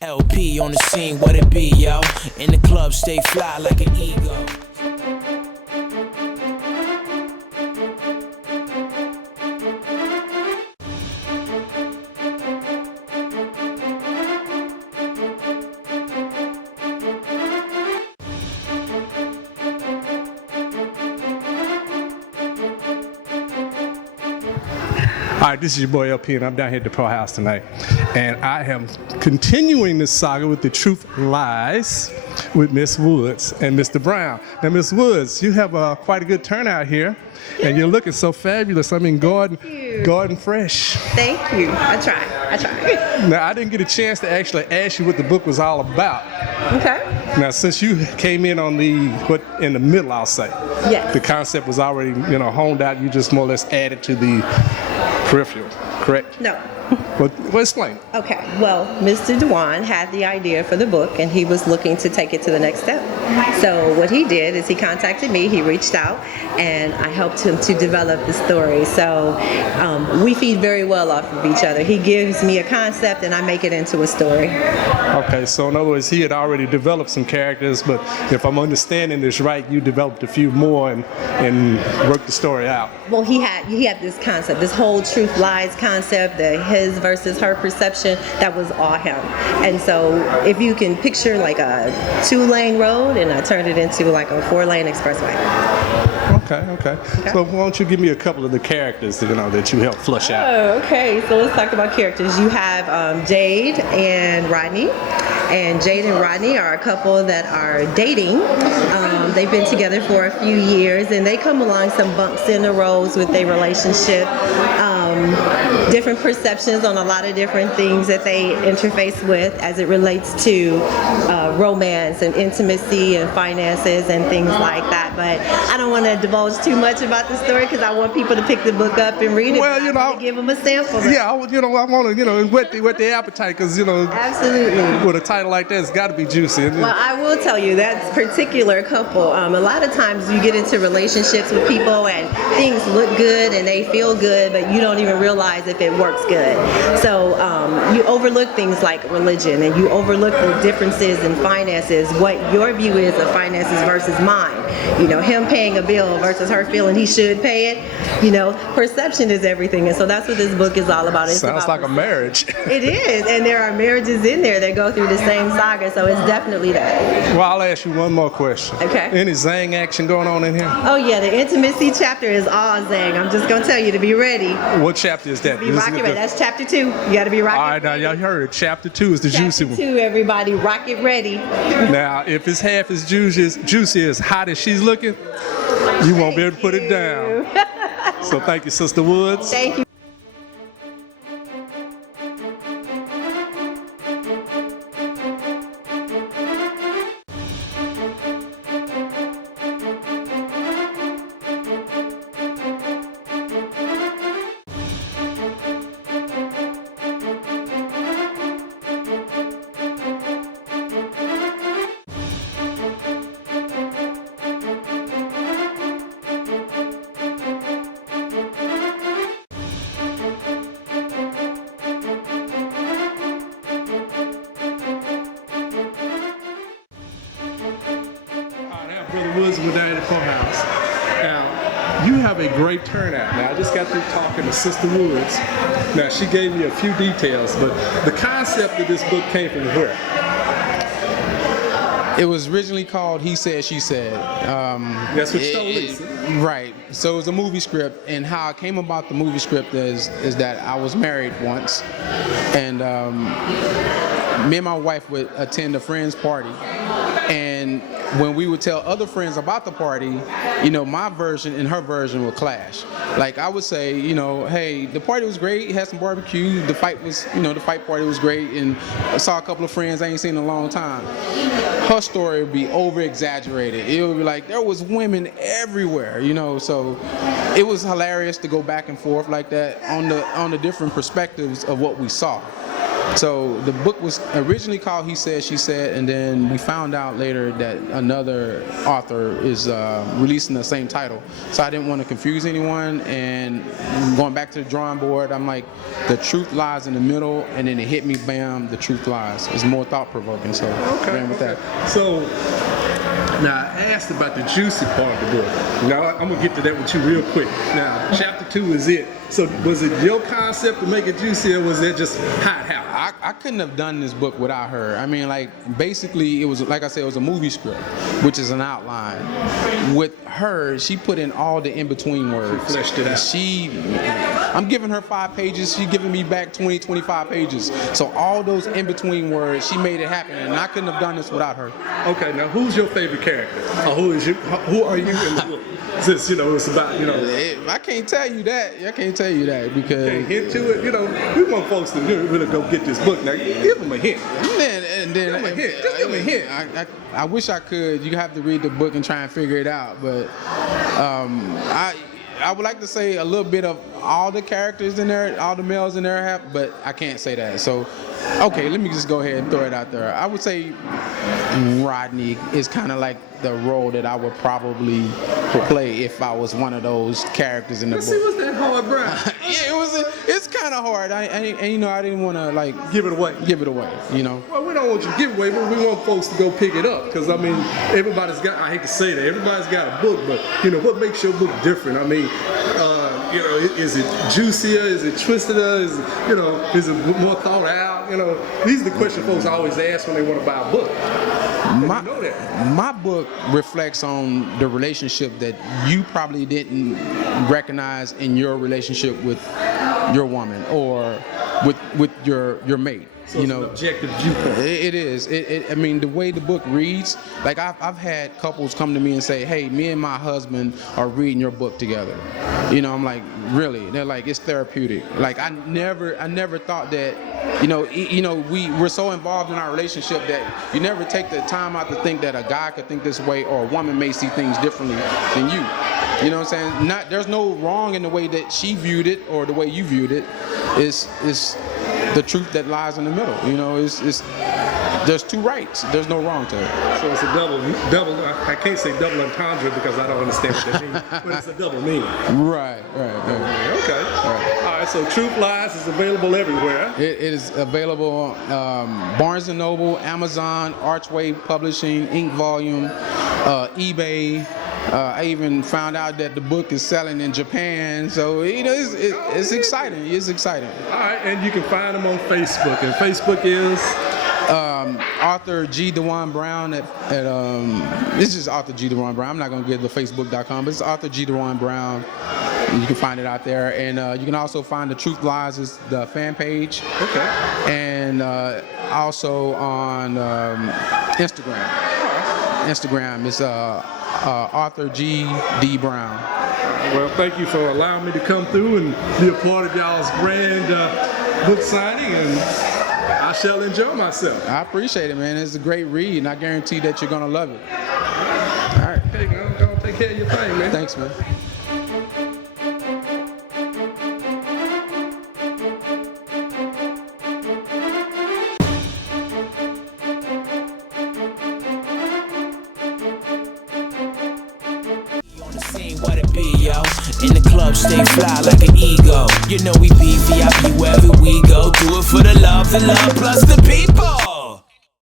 LP on the scene, what it be, yo? In the club, stay fly like an ego. All right, this is your boy LP, and I'm down here at the Pro House tonight. And I am continuing this saga with The Truth Lies with Miss Woods and Mr. Brown. Now, Miss Woods, you have quite a good turnout here, and you're looking so fabulous. I mean, garden fresh. Thank you. I try. Now, I didn't get a chance to actually ask you what the book was all about. Okay. Now, since you came in on in the middle, I'll say. Yes. The concept was already, honed out. You just more or less added to the peripheral, correct? No. Well, explain. Okay. Well, Mr. Dewan had the idea for the book, and he was looking to take it to the next step. So what he did is he contacted me, he reached out, and I helped him to develop the story. So we feed very well off of each other. He gives me a concept, and I make it into a story. Okay, so in other words, he had already developed some characters, but if I'm understanding this right, you developed a few more and worked the story out. Well, he had this concept, this whole truth lies concept, his versus her perception, that was all him. And so if you can picture like a 2-lane road, and I turned it into like a 4-lane expressway. Okay. So why don't you give me a couple of the characters that you helped flush out? Oh, okay. So let's talk about characters. You have Jade and Rodney. And Jade and Rodney are a couple that are dating. They've been together for a few years, and they come along some bumps in the roads with their relationship. Different perceptions on a lot of different things that they interface with as it relates to romance and intimacy and finances and things like that. But I don't want to divulge too much about the story because I want people to pick the book up and read it. Well, I'll give them a sample. Yeah, I want to whet the appetite because Absolutely. With a title like that, it's got to be juicy. Well, I will tell you that particular couple. A lot of times you get into relationships with people and things look good and they feel good, but you don't even realize if it works good. So you overlook things like religion, and you overlook the differences in finances, what your view is of finances versus mine. Him paying a bill versus her feeling he should pay it. Perception is everything, and so that's what this book is all about. Sounds like a marriage. It is, and there are marriages in there that go through the same saga, so it's definitely that. Well, I'll ask you one more question. Okay. Any Zang action going on in here? Oh yeah, the intimacy chapter is all Zang. I'm just gonna tell you to be ready. What chapter is that? Be rocket ready. That's chapter 2. You gotta be rocket ready. All right, now y'all heard it. Chapter 2 is the juicy one. Chapter 2, everybody, rocket ready. Now, if it's half as juicy as hot as she's looking, you won't be able to put it down. So thank you, Sister Woods. Thank you. Brother Woods with down at the Pro House. Now, you have a great turnout. Now, I just got through talking to Sister Woods. Now, she gave me a few details, but the concept of this book came from where? It was originally called He Said, She Said. That's what you told Lisa. Right. So it was a movie script, and how I came about the movie script is that I was married once, and me and my wife would attend a friend's party, and when we would tell other friends about the party, my version and her version would clash. Like I would say, hey, the party was great, had some barbecue, the fight party was great, and I saw a couple of friends I ain't seen in a long time. Her story would be over exaggerated. It would be like there was women everywhere, so it was hilarious to go back and forth like that on the different perspectives of what we saw. So the book was originally called He Said, She Said, and then we found out later that another author is releasing the same title. So I didn't want to confuse anyone, and going back to the drawing board, I'm like, the truth lies in the middle, and then it hit me, bam, the truth lies. It's more thought-provoking, so ran with that. So now I asked about the juicy part of the book. Now I'm gonna get to that with you real quick. Now chapter 2 is it. So was it your concept to make it juicy, or was that just how it happened? I couldn't have done this book without her. I mean, like, basically, it was, like I said, it was a movie script, which is an outline. With her, she put in all the in-between words. She fleshed it out. I'm giving her 5 pages, she's giving me back 20, 25 pages. So all those in-between words, she made it happen, and I couldn't have done this without her. Okay, now who's your favorite character? Or who are you in the book? Since, it's about, I can't tell you that. I can't tell you that because... Can't hint to it, we want folks to really go get this book. Now, give them a hint. And then Give them a hint. Just give them a hint. I wish I could. You have to read the book and try and figure it out. But I would like to say a little bit of all the characters in there, all the males in there have, but I can't say that. So, okay, let me just go ahead and throw it out there. I would say Rodney is kind of like the role that I would probably play if I was one of those characters in the book. See, what's that hard, Brian? Yeah, it's kind of hard. I didn't want to like Give it away. Well, we don't want you to give it away, but we want folks to go pick it up. Because, everybody's got, I hate to say that, everybody's got a book, but, what makes your book different? Is it juicier? Is it twister? Is it more thought out? These are the questions folks always ask when they want to buy a book. My book reflects on the relationship that you probably didn't recognize in your relationship with your woman or with your mate. So it's an objective viewpoint. It is. The way the book reads, like I've had couples come to me and say, "Hey, me and my husband are reading your book together." I'm like, really? They're like, it's therapeutic. Like I never thought that. We're so involved in our relationship that you never take the time out to think that a guy could think this way or a woman may see things differently than you. You know what I'm saying? There's no wrong in the way that she viewed it or the way you viewed it. It's the truth that lies in the middle. There's two rights. There's no wrong to it. So it's a double. I can't say double entendre because I don't understand what that means. But it's a double meaning. Right. Okay. All right. So Truth Lies is available everywhere. It is available Barnes & Noble, Amazon, Archway Publishing, Ink Volume, eBay. I even found out that the book is selling in Japan, so it's exciting. It's exciting. All right, and you can find them on Facebook, and Facebook is Author G. Dewan Brown this is Author G. Dewan Brown. I'm not gonna give the Facebook.com, but it's Author G. Dewan Brown. You can find it out there, and you can also find the Truth Lies is the fan page. Okay. And also on Instagram. Instagram is Author G. D. Brown. Well, thank you for allowing me to come through and be a part of y'all's grand book signing, and I shall enjoy myself. I appreciate it, man. It's a great read, and I guarantee that you're gonna love it. All right, hey, man, go take care of your thing, man. Thanks, man. What it be, yo? In the club, stay fly like an ego. We be VIP wherever we go. Do it for the love plus the people.